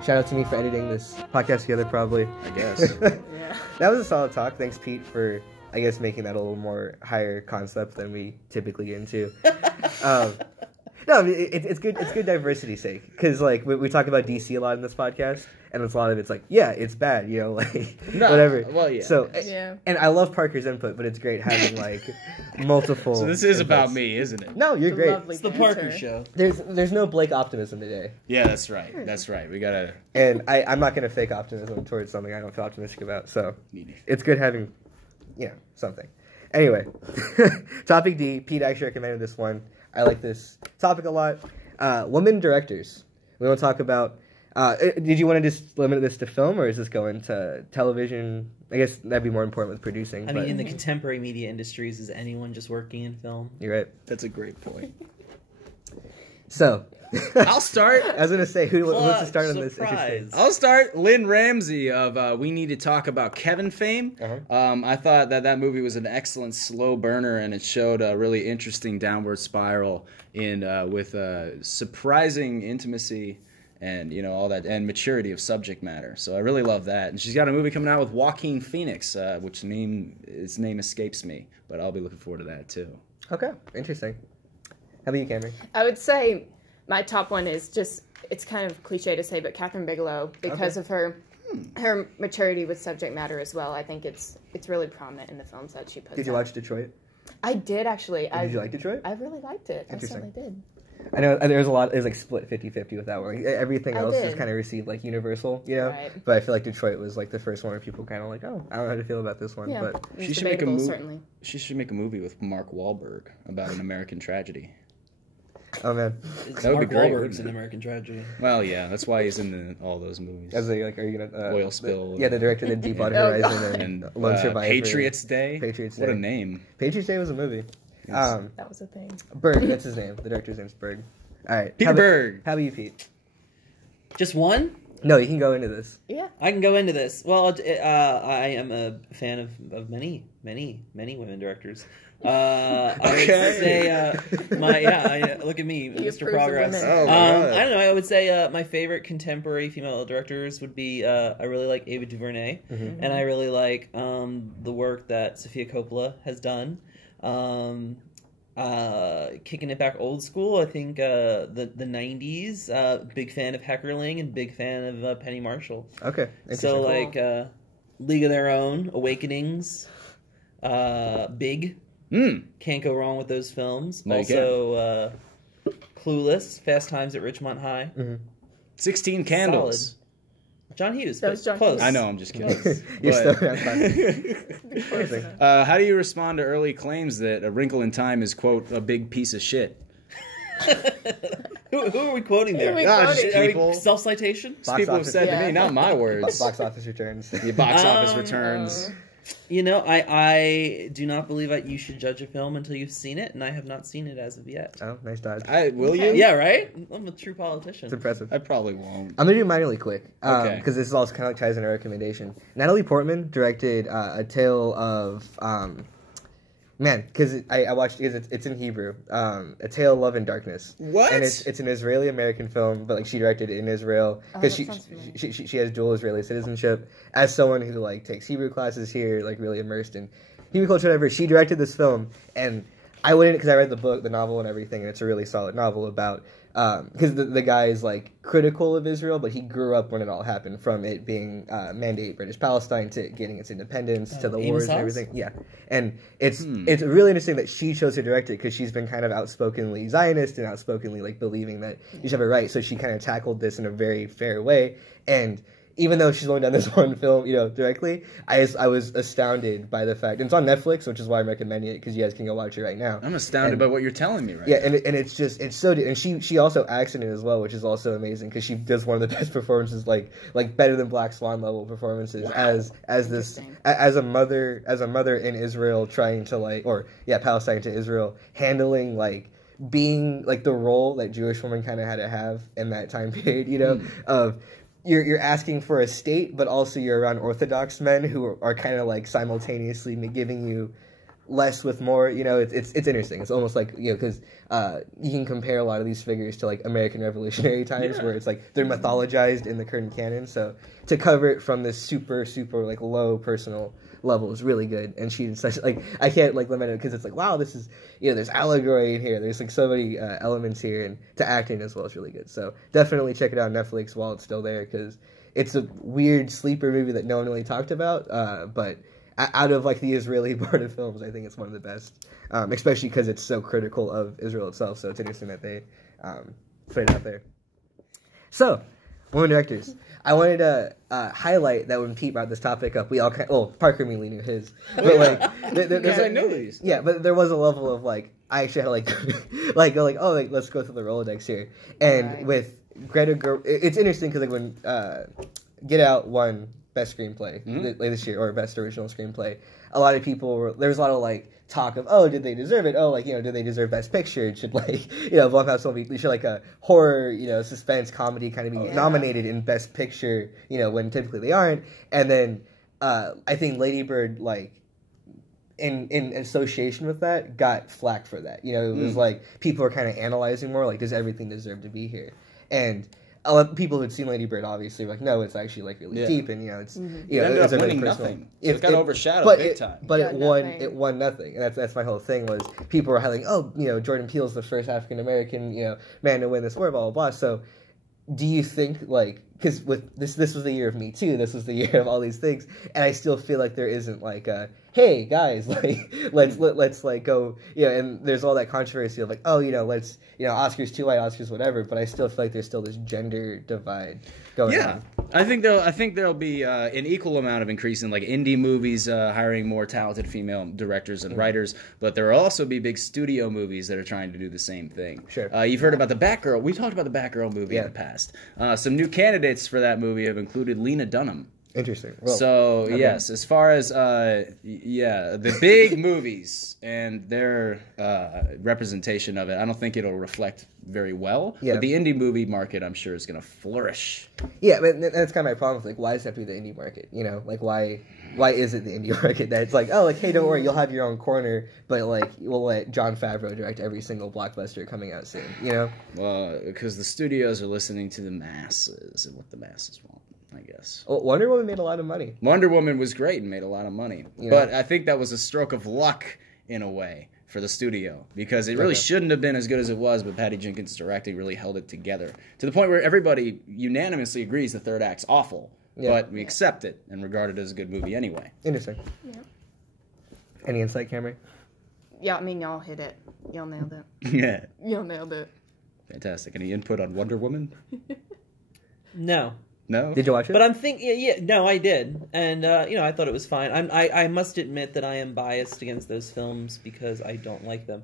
Shout out to me for editing this podcast together, probably. I guess. Yeah. That was a solid talk. Thanks, Pete, for I guess making that a little more higher concept than we typically get into. No, I mean, it's good. It's good diversity's sake, because like we talk about DC a lot in this podcast, and it's a lot of it's like, yeah, it's bad, you know, like whatever. Well, yeah. So, and I love Parker's input, but it's great having like multiple. So this is inputs. about me, isn't it? No, you're The great. lovely It's the banter. Parker show. There's no Blake optimism today, Yeah, that's right. That's right. We gotta. and I'm not gonna fake optimism towards something I don't feel optimistic about. So it's good having, something. Anyway, topic D. Pete actually recommended this one. I like this topic a lot. Women directors. We want to talk about. Did you want to just limit this to film, or is this going to television? I guess that'd be more important with producing. I mean, in the contemporary media industries, is anyone just working in film? You're right. That's a great point. So, I'll start. I was gonna say, who wants to start on this? Surprise. Interesting. I'll start. Lynn Ramsey of We Need to Talk About Kevin fame. I thought that movie was an excellent slow burner, and it showed a really interesting downward spiral with surprising intimacy and all that, and maturity of subject matter. So I really love that. And she's got a movie coming out with Joaquin Phoenix, which his name escapes me, but I'll be looking forward to that too. Okay, interesting. How about you, Cameron? I would say my top one is just, it's kind of cliche to say, but Catherine Bigelow, because of her maturity with subject matter as well. I think it's really prominent in the films that she puts out. Did you watch Detroit? I did, actually. Did you like Detroit? I really liked it. I Interesting. certainly did. I know there's a lot. It was like split 50-50 with that one. Like, everything else did. just kind of received like universal, Right. But I feel like Detroit was like the first one where people kind of like, oh, I don't know how to feel about this one. Yeah, But it was She should make a debatable, movie. certainly. She should make a movie with Mark Wahlberg about an American tragedy. oh man, It's That would be Mark great, Wahlberg's wouldn't an it? American tragedy. Well, yeah, that's why he's in all those movies. as like, are you gonna Oil spill. Yeah, the director did Deepwater Oh, Horizon And Lone Survivor. Patriots Day. Patriots What Day. a name. Patriots Day was a movie. Yes. That was a thing. Berg, that's his name. The director's name's Berg. All right, Peter how about- Berg. How about you, Pete? Just one? No, you can go into this. Yeah. I can go into this. Well, I am a fan of many women directors. I would say look at me, He Mr. approves of Progress. women. Oh, my God. I don't know. I would say my favorite contemporary female directors would be I really like Ava DuVernay, and I really like the work that Sofia Coppola has done. Kicking it back old school, I think the 90s. Big fan of Heckerling and big fan of Penny Marshall. Okay. So Interesting. like League of Their Own, Awakenings, Big. Can't go wrong with those films. No, you Also, Clueless, Fast Times at Ridgemont High. 16 Candles. John Hughes. That but was John close. Hughes. I know, I'm just kidding. You're But- still Interesting. How do you respond to early claims that A Wrinkle in Time is, quote, a big piece of shit? Who are we quoting there? Who are we Ah, just quoting? Are we people. Self-citation? Box People have office. said to Yeah. me, not my words. Box office returns. The box office returns. You know, I do not believe that you should judge a film until you've seen it, and I have not seen it as of yet. Oh, nice dodge. Will you? Yeah, right? I'm a true politician. It's impressive. I probably won't. I'm gonna do mine really quick Okay. because this is also kind of like ties into a recommendation. Natalie Portman directed A Tale of because I watched it's in Hebrew. A Tale of Love and Darkness. What? And it's an Israeli American film, but like she directed it in Israel because that sounds familiar. she has dual Israeli citizenship. As someone who like takes Hebrew classes here, like really immersed in Hebrew culture, whatever. She directed this film, and I wouldn't because I read the book, the novel, and everything, and it's a really solid novel about. Because the guy is like critical of Israel, but he grew up when it all happened, from it being mandate British Palestine to getting its independence to the Amos wars and Oz? everything. Yeah, and it's really interesting that she chose to direct it because she's been kind of outspokenly Zionist and outspokenly like believing that you should have a right. So she kind of tackled this in a very fair way, and even though she's only done this one film, directly, I was astounded by the fact, and it's on Netflix, which is why I'm recommending it because you guys can go watch it right now. I'm astounded by what you're telling me right Yeah, now. and it's so, and she also acts in it as well, which is also amazing because she does one of the best performances, like better than Black Swan level performances as a mother in Israel trying to Palestine to Israel, handling like being like the role that Jewish women kind of had to have in that time period, of. You're asking for a state, but also you're around Orthodox men who are kind of like simultaneously giving you less with more. It's interesting. It's almost like because you can compare a lot of these figures to like American Revolutionary times, where it's like they're mythologized in the current canon. So to cover it from this super like low personal level is really good, and she's such like I can't like limit it because it's like wow, this is there's allegory in here, there's like so many elements here, and to acting as well is really good. So definitely check it out on Netflix while it's still there because it's a weird sleeper movie that no one really talked about, but out of like the Israeli border films, I think it's one of the best, especially because it's so critical of Israel itself. So it's interesting that they put it out there. So, women directors. I wanted to highlight that when Pete brought this topic up, we all Parker mainly knew his, but like Because I know these. Yeah, but there was a level of like I actually had to like go like let's go through the Rolodex here, and with Greta Girl, it's interesting because like when Get Out won Best Screenplay this year, or Best Original Screenplay. A lot of people there was a lot of like talk of did they deserve it? Did they deserve Best Picture? It should like Blumhouse should like a horror suspense comedy kind of be nominated in Best Picture when typically they aren't. And then I think Lady Bird like in association with that got flack for that. It was like people are kind of analyzing more like does everything deserve to be here? And a lot of people who'd seen Lady Bird obviously were like, no, it's actually like really deep, and it's it ended up winning nothing. So it got overshadowed big time. But it won nothing, and that's my whole thing was people were highlighting, Jordan Peele's the first African American man to win this award, blah blah blah. So do you think like because with this was the year of Me Too, this was the year of all these things, and I still feel like there isn't like a hey guys like let's like go and there's all that controversy of like let's Oscars too white, Oscars whatever, but I still feel like there's still this gender divide going on. I think there'll be an equal amount of increase in like indie movies hiring more talented female directors and writers, but there will also be big studio movies that are trying to do the same thing. Sure. You've heard about the Batgirl. We talked about the Batgirl movie in the past. Some new candidates for that movie have included Lena Dunham. Interesting. Well, so yes, as far as the big movies and their representation of it, I don't think it'll reflect very well. Yeah. But the indie movie market, I'm sure, is going to flourish. Yeah, but that's kind of my problem with like why is that be the indie market? Like why is it the indie market that it's like hey, don't worry, you'll have your own corner, but like we'll let Jon Favreau direct every single blockbuster coming out soon. Well, because the studios are listening to the masses and what the masses want. I guess. Well, Wonder Woman made a lot of money. Wonder Woman was great and made a lot of money. But I think that was a stroke of luck, in a way, for the studio. Because it really shouldn't have been as good as it was, but Patty Jenkins' directing really held it together. To the point where everybody unanimously agrees the third act's awful. But we accept it and regard it as a good movie anyway. Interesting. Yeah. Any insight, Cameron? Yeah, I mean, y'all hit it. Y'all nailed it. Yeah. Y'all nailed it. Fantastic. Any input on Wonder Woman? No. No? Did you watch it? But I'm thinking, no, I did, and I thought it was fine. I must admit that I am biased against those films because I don't like them.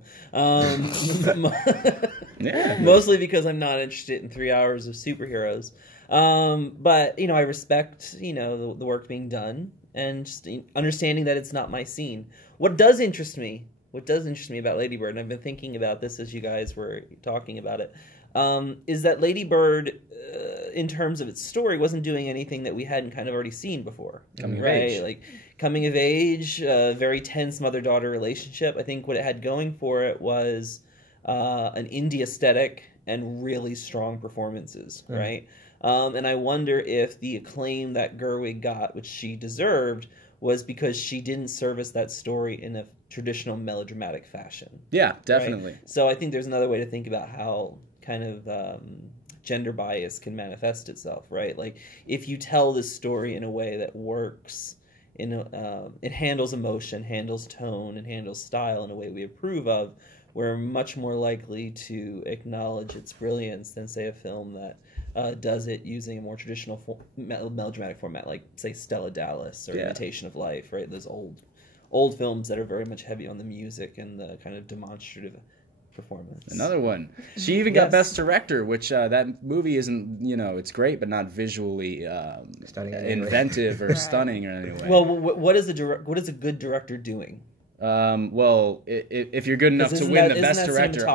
Mostly because I'm not interested in 3 hours of superheroes. But I respect the work being done and just understanding that it's not my scene. What does interest me about Lady Bird, and I've been thinking about this as you guys were talking about it. Is that Lady Bird, in terms of its story, wasn't doing anything that we hadn't kind of already seen before. Coming of age. Like, coming of age, very tense mother-daughter relationship. I think what it had going for it was an indie aesthetic and really strong performances, right? And I wonder if the acclaim that Gerwig got, which she deserved, was because she didn't service that story in a traditional melodramatic fashion. Yeah, definitely. Right? So I think there's another way to think about how kind of gender bias can manifest itself, right? Like if you tell this story in a way that works, it handles emotion, handles tone, and handles style in a way we approve of, we're much more likely to acknowledge its brilliance than, say, a film that does it using a more traditional melodramatic format, like, say, Stella Dallas or Imitation of Life, right? Those old films that are very much heavy on the music and the kind of demonstrative performance. Another one. She even got Best Director, which that movie isn't, it's great, but not visually inventive or stunning or anyway. Well, what is a good director doing? Well, if you're good enough to win the Best Director,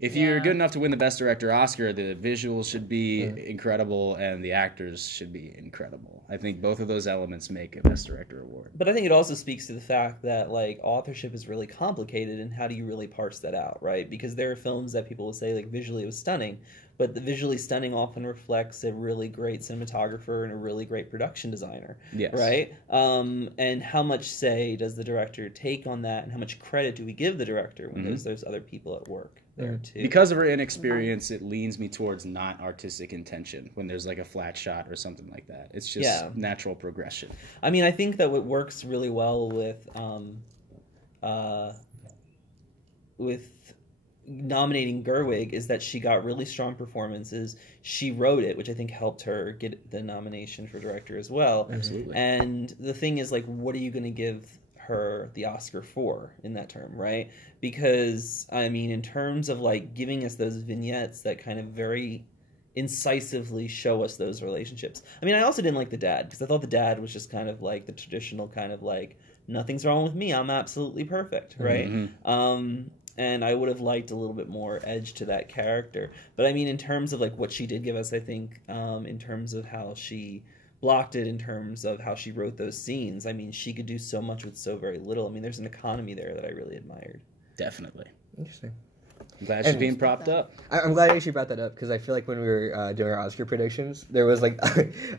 if you're good enough to win the Best Director Oscar, the visuals should be incredible and the actors should be incredible. I think both of those elements make a Best Director award. But I think it also speaks to the fact that like authorship is really complicated, and how do you really parse that out, right? Because there are films that people will say like visually it was stunning, but the visually stunning often reflects a really great cinematographer and a really great production designer. Yes. Right? And how much say does the director take on that, and how much credit do we give the director when there's other people at work there too? Because of her inexperience, it leans me towards not artistic intention when there's like a flat shot or something like that. It's just natural progression. I mean, I think that what works really well with nominating Gerwig is that she got really strong performances. She wrote it, which I think helped her get the nomination for director as well. Absolutely. And the thing is, like, what are you going to give her the Oscar for in that term, right? Because, I mean, in terms of, like, giving us those vignettes that kind of very incisively show us those relationships. I mean, I also didn't like the dad, because I thought the dad was just kind of like the traditional kind of like, nothing's wrong with me, I'm absolutely perfect, right? And I would have liked a little bit more edge to that character. But I mean, in terms of like what she did give us, I think, in terms of how she blocked it, in terms of how she wrote those scenes, I mean, she could do so much with so very little. I mean, there's an economy there that I really admired. Definitely. Interesting. I'm glad she's being propped up. I'm glad you actually brought that up, because I feel like when we were doing our Oscar predictions, there was like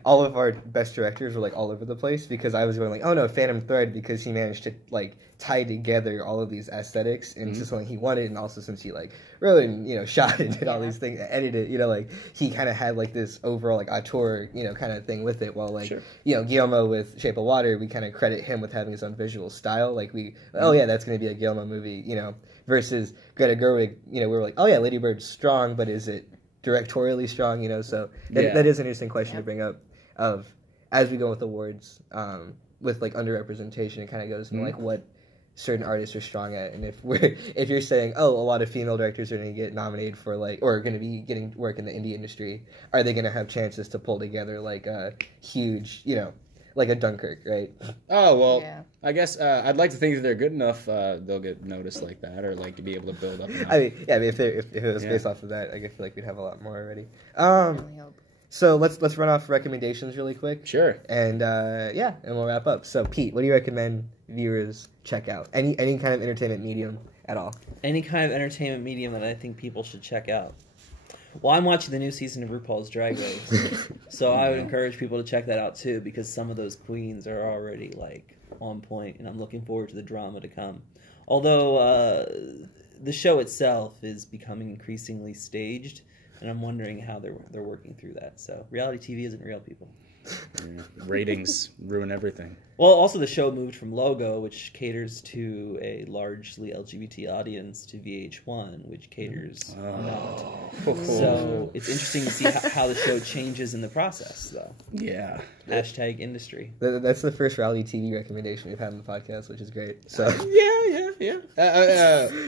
all of our best directors were like all over the place, because I was going like, oh no, Phantom Thread, because he managed to like tie together all of these aesthetics into something he wanted, and also since he like wrote and shot and did all these things, edited, like he kind of had like this overall like auteur kind of thing with it, while like Guillermo with Shape of Water, we kind of credit him with having his own visual style, like we oh yeah, that's going to be a Guillermo movie, versus Greta Gerwig, we were like, oh yeah, Lady Bird's strong, but is it directorially strong, so that is an interesting question to bring up, of as we go with awards, with like underrepresentation, it kind of goes into like what certain artists are strong at, and if you're saying, oh, a lot of female directors are going to get nominated for like, or going to be getting work in the indie industry, are they going to have chances to pull together like a huge, like a Dunkirk, right? Oh, well, I guess I'd like to think that they're good enough, they'll get noticed like that, or like to be able to build up. I mean, if it was based off of that, I feel like we'd have a lot more already. Really hope. So let's run off recommendations really quick. Sure. And and we'll wrap up. So Pete, what do you recommend viewers check out? Any kind of entertainment medium at all? Any kind of entertainment medium that I think people should check out. Well, I'm watching the new season of RuPaul's Drag Race, so I would encourage people to check that out too, because some of those queens are already like on point, and I'm looking forward to the drama to come. Although the show itself is becoming increasingly staged, and I'm wondering how they're working through that. So reality TV isn't real, people. Yeah. Ratings ruin everything. Well, also the show moved from Logo, which caters to a largely LGBT audience, to VH1, which caters not. So it's interesting to see how the show changes in the process, though. Yeah. Hashtag industry. That's the first reality TV recommendation we've had on the podcast, which is great. So Yeah.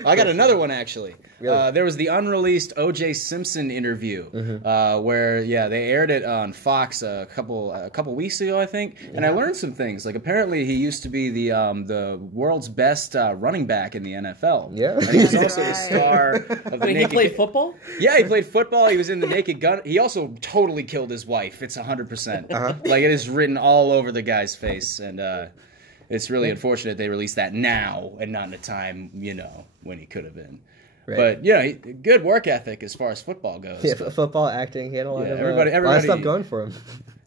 I got another one, actually. Really? There was the unreleased O.J. Simpson interview, where they aired it on Fox a couple weeks ago, I think, and I learned some things. Like apparently he used to be the world's best running back in the NFL. Yeah, and he was also the star of the He played football? Yeah, he played football. He was in the Naked Gun. He also totally killed his wife. It's 100%. Like it is written all over the guy's face, and it's really unfortunate they released that now and not in a time when he could have been. Right. But good work ethic as far as football goes. Yeah, football, acting, he had a lot of everybody stuff going for him.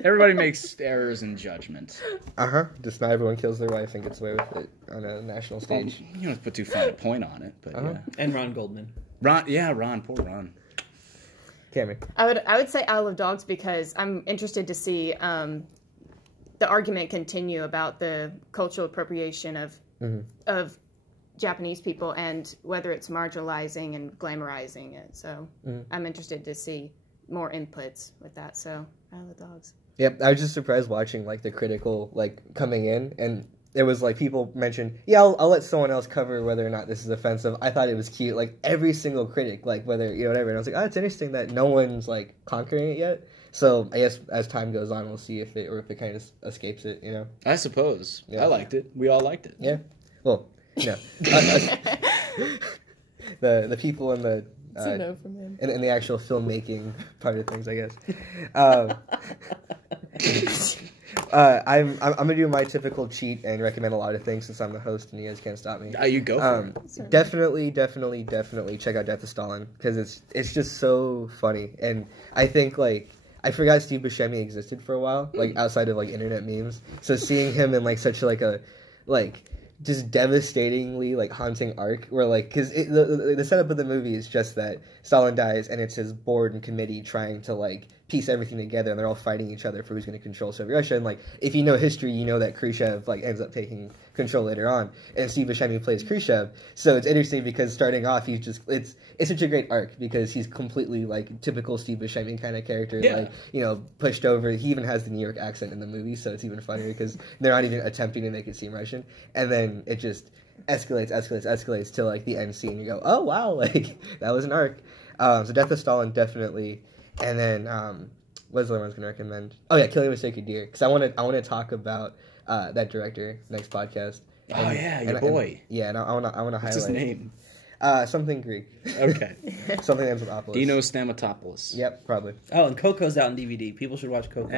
Everybody makes errors in judgment. Just not everyone kills their wife and gets away with it on a national stage. Well, you don't have to put too fine a point on it, but And Ron Goldman. Ron, poor Ron. Cameron. I would say Isle of Dogs, because I'm interested to see the argument continue about the cultural appropriation of Japanese people, and whether it's marginalizing and glamorizing it. So I'm interested to see more inputs with that. So Isle of Dogs. Yep, I was just surprised watching like the critical coming in, and it was like people mentioned, I'll let someone else cover whether or not this is offensive. I thought it was cute. Like every single critic, like whether whatever, and I was like, it's interesting that no one's like conquering it yet. So I guess as time goes on, we'll see if it kind of escapes it. I suppose. Yeah. I liked it. We all liked it. Yeah. Well, the people in the It's a no from him. In the actual filmmaking part of things, I guess. I'm gonna do my typical cheat and recommend a lot of things since I'm the host and you guys can't stop me. You go for it. Definitely check out Death of Stalin because it's just so funny, and I think like I forgot Steve Buscemi existed for a while, like outside of like internet memes. So seeing him in like such like a like just devastatingly like haunting arc where like because the setup of the movie is just that Stalin dies and it's his board and committee trying to like piece everything together, and they're all fighting each other for who's going to control Soviet Russia. And like if you know history, you know that Khrushchev like ends up taking control later on, and Steve Buscemi plays Khrushchev. So it's interesting because starting off he's just it's such a great arc because he's completely like typical Steve Buscemi kind of character, like pushed over. He even has the New York accent in the movie, so it's even funnier because they're not even attempting to make it seem Russian. And then it just escalates to like the end scene. You go, oh wow, like that was an arc. So Death of Stalin definitely. And then, what's the other one I was going to recommend? Oh yeah, Killing of a Sacred Deer, because I want to talk about that director next podcast. And, your boy. And I want to highlight. What's his name? Something Greek. Okay. Something that ends with Opolis. Dino Stamatopoulos. Yep, probably. Oh, and Coco's out on DVD. People should watch Coco.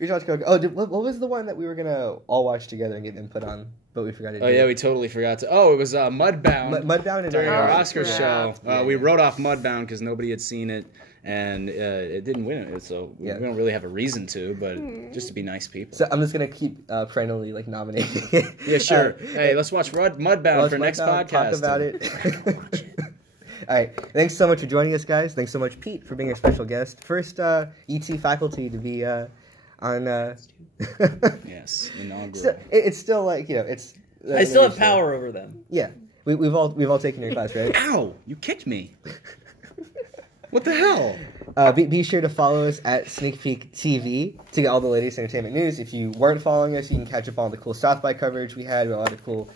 We should watch Coco. Oh, what was the one that we were gonna all watch together and get input on, but we forgot to do? Oh yeah, we totally forgot to. Oh, it was Mudbound. Mudbound during our Oscar yeah. show. We wrote off Mudbound because nobody had seen it, and it didn't win it. So we don't really have a reason to, but just to be nice people. So I'm just gonna keep perennially like nominating it. Yeah, sure. Hey, let's watch Mudbound for next podcast. Talk about it. All right. Thanks so much for joining us, guys. Thanks so much, Pete, for being our special guest. First ET faculty to be on. Yes, inaugural. It's still like it's. I still have power over them. Yeah, we've all taken your class, right? Ow! You kicked me. What the hell? Be sure to follow us at Sneak Peek TV to get all the latest entertainment news. If you weren't following us, you can catch up on the cool South by coverage we had. We had a lot of cool,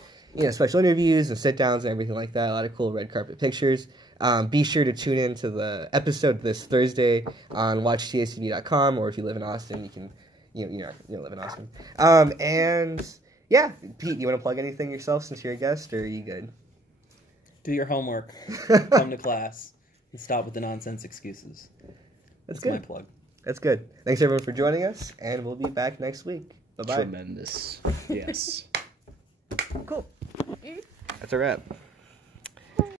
special interviews and sit downs and everything like that. A lot of cool red carpet pictures. Be sure to tune in to the episode this Thursday on watchtstv.com, or if you live in Austin, you can, you don't live in Austin. And yeah, Pete, you want to plug anything yourself since you're a guest, or are you good? Do your homework. Come to class. And stop with the nonsense excuses. That's good. My plug. That's good. Thanks everyone for joining us, and we'll be back next week. Bye-bye. Tremendous. Yes. Cool. That's a wrap.